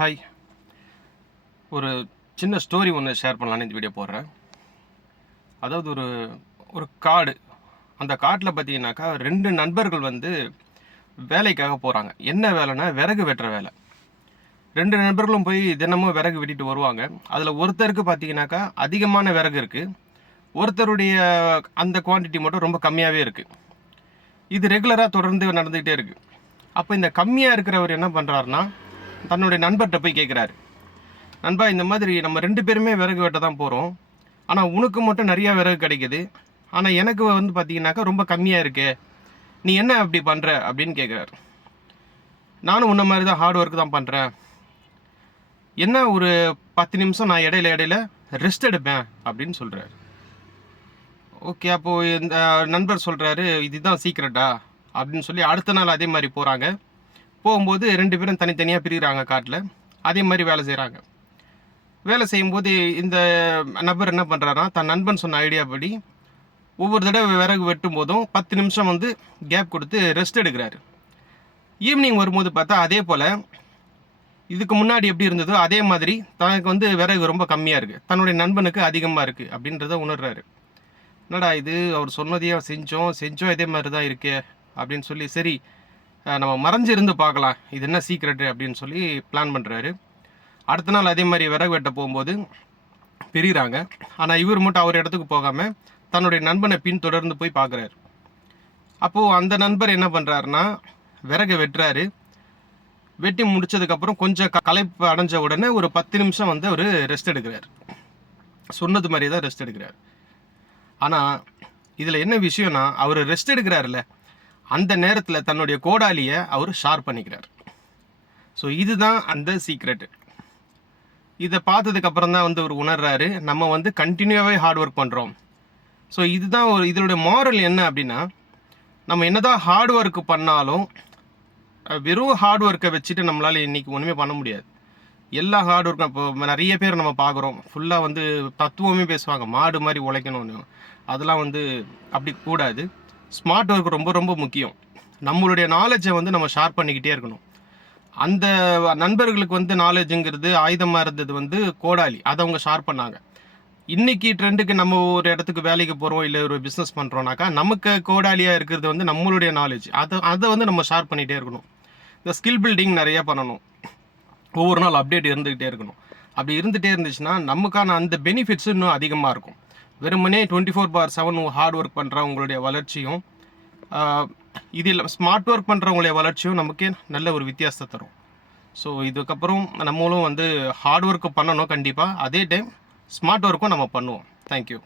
Hi ஒரு சின்ன story ஒன்று ஷேர் பண்ணலான்னு இந்த வீடியோ போடுறேன். அதாவது ஒரு ஒரு காடு. அந்த காட்டில் பார்த்தீங்கன்னாக்கா ரெண்டு நண்பர்கள் வந்து வேலைக்காக போகிறாங்க என்ன வேலைன்னா விறகு வெட்டுற வேலை. ரெண்டு நண்பர்களும் போய் தினமும் விறகு வெட்டிட்டு வருவாங்க. அதில் ஒருத்தருக்கு பார்த்தீங்கன்னாக்கா அதிகமான விறகு இருக்குது ஒருத்தருடைய அந்த குவாண்டிட்டி மட்டும் ரொம்ப கம்மியாகவே இருக்குது இது ரெகுலராக தொடர்ந்து நடந்துக்கிட்டே இருக்குது அப்போ இந்த கம்மியாக இருக்கிறவர் என்ன பண்ணுறாருன்னா தன்னுடைய நண்பர்கிட்ட போய் கேட்குறாரு நண்பா இந்த மாதிரி நம்ம ரெண்டு பேருமே விறகு வெட்ட தான் போகிறோம் ஆனால் உனக்கு மட்டும் நிறையா விறகு கிடைக்குது. ஆனால் எனக்கு வந்து பார்த்தீங்கன்னாக்கா ரொம்ப கம்மியாக இருக்கே. நீ என்ன அப்படி பண்ணுற அப்படின்னு கேட்குறாரு நானும் உன்ன மாதிரி தான் ஹார்ட் ஒர்க் தான் பண்ணுறேன் என்ன ஒரு பத்து நிமிஷம் நான் இடையில இடையில ரெஸ்ட் எடுப்பேன் அப்படின்னு சொல்கிறாரு ஓகே அப்போது இந்த நண்பர் சொல்கிறாரு இதுதான் சீக்ரெட்டா அப்படின்னு சொல்லி அடுத்த நாள் அதே மாதிரி போகிறாங்க போகும்போது ரெண்டு பேரும் தனித்தனியாக பிரிகிறாங்க காட்டில். அதே மாதிரி வேலை செய்கிறாங்க வேலை செய்யும்போது இந்த நபர் என்ன பண்ணுறாருனா தன் நண்பன் சொன்ன ஐடியா படி ஒவ்வொரு தடவை விறகு வெட்டும் போதும் பத்து நிமிஷம் வந்து கேப் கொடுத்து ரெஸ்ட் எடுக்கிறாரு. ஈவினிங் வரும்போது பார்த்தா அதே போல் இதுக்கு முன்னாடி எப்படி இருந்ததோ அதே மாதிரி தனக்கு வந்து விறகு ரொம்ப கம்மியாக இருக்குது தன்னுடைய நண்பனுக்கு அதிகமாக இருக்குது அப்படின்றத உணர்றாரு. என்னடா இது? அவர் சொன்னதையே செஞ்சோம் செஞ்சோம் இதே மாதிரி தான் இருக்கே அப்படின்னு சொல்லி சரி நம்ம மறைஞ்சு இருந்து பார்க்கலாம். இது என்ன சீக்ரெட்டு அப்படின்னு சொல்லி பிளான் பண்ணுறாரு அடுத்த நாள் அதே மாதிரி விறகு வெட்ட போகும்போது பிரிகிறாங்க. ஆனால் இவர் மட்டும் அவர் இடத்துக்கு போகாமல் தன்னுடைய நண்பனை பின் தொடர்ந்து போய் பார்க்குறாரு. அப்போது அந்த நண்பர் என்ன பண்ணுறாருன்னா விறகை வெட்டுறாரு. வெட்டி முடித்ததுக்கப்புறம் கொஞ்சம் க- களைப்பு அடைஞ்ச உடனே ஒரு பத்து நிமிஷம் வந்து அவர் ரெஸ்ட் எடுக்கிறார். சொன்னது மாதிரி தான் ரெஸ்ட் எடுக்கிறார். ஆனால் இதில் என்ன விஷயம்னா அவர் ரெஸ்ட் எடுக்கிறாருல்ல. அந்த நேரத்தில் தன்னுடைய கோடாலியை அவர் ஷார்ப் பண்ணிக்கிறார். ஸோ இதுதான் அந்த சீக்ரெட்டு இதை பார்த்ததுக்கு அப்புறம் தான் வந்து அவர் உணர்றாரு நம்ம வந்து கண்டினியூவாகவே ஹார்ட் ஒர்க் பண்ணுறோம் ஸோ இதுதான் ஒரு இதனுடைய மாரல் என்ன அப்படின்னா நம்ம என்னதான் ஹார்ட் ஒர்க் பண்ணாலும் வெறும் ஹார்ட் ஒர்க்கை வச்சுட்டு நம்மளால் இன்றைக்கி ஒன்றுமே பண்ண முடியாது. எல்லா ஹார்ட் ஒர்க்கும் இப்போ நிறைய பேர் நம்ம பார்க்குறோம். ஃபுல்லாக வந்து தத்துவமே பேசுவாங்க. மாடு மாதிரி உழைக்கணும்னு. அதெல்லாம் வந்து அப்படி கூடாது. ஸ்மார்ட் ஒர்க் ரொம்ப ரொம்ப முக்கியம். நம்மளுடைய நாலேஜை வந்து நம்ம ஷேர் பண்ணிக்கிட்டே இருக்கணும். அந்த நண்பர்களுக்கு வந்து நாலேஜுங்கிறது ஆயுதமாக இருந்தது வந்து கோடாலி. அதை அவங்க ஷேர் பண்ணாங்க. இன்னைக்கு ட்ரெண்டுக்கு நம்ம ஒரு இடத்துக்கு வேலைக்கு போகிறோம் இல்லை ஒரு பிஸ்னஸ் பண்ணுறோம்னாக்கா நமக்கு கோடாலியாக இருக்கிறது வந்து நம்மளுடைய நாலேஜ் அதை அதை வந்து நம்ம ஷேர் பண்ணிகிட்டே இருக்கணும். இந்த ஸ்கில் பில்டிங் நிறைய பண்ணணும். ஒவ்வொரு நாள் அப்டேட் இருந்துக்கிட்டே இருக்கணும். அப்படி இருந்துகிட்டே இருந்துச்சுன்னா நமக்கான அந்த பெனிஃபிட்ஸும் இன்னும் அதிகமாக இருக்கும். வெறுமனே twenty four bar seven hard work பண்ணுறவங்களுடைய வளர்ச்சியும் இது இதில் ஸ்மார்ட் ஒர்க் பண்ணுறவங்களுடைய வளர்ச்சியும் நமக்கு நல்ல ஒரு வித்தியாசத்தை தரும். ஸோ இதுக்கப்புறம் நம்மளும் வந்து ஹார்ட் ஒர்க்கு பண்ணணும் கண்டிப்பாக அதே டைம் ஸ்மார்ட் ஒர்க்கும் நம்ம பண்ணுவோம். தேங்க்யூ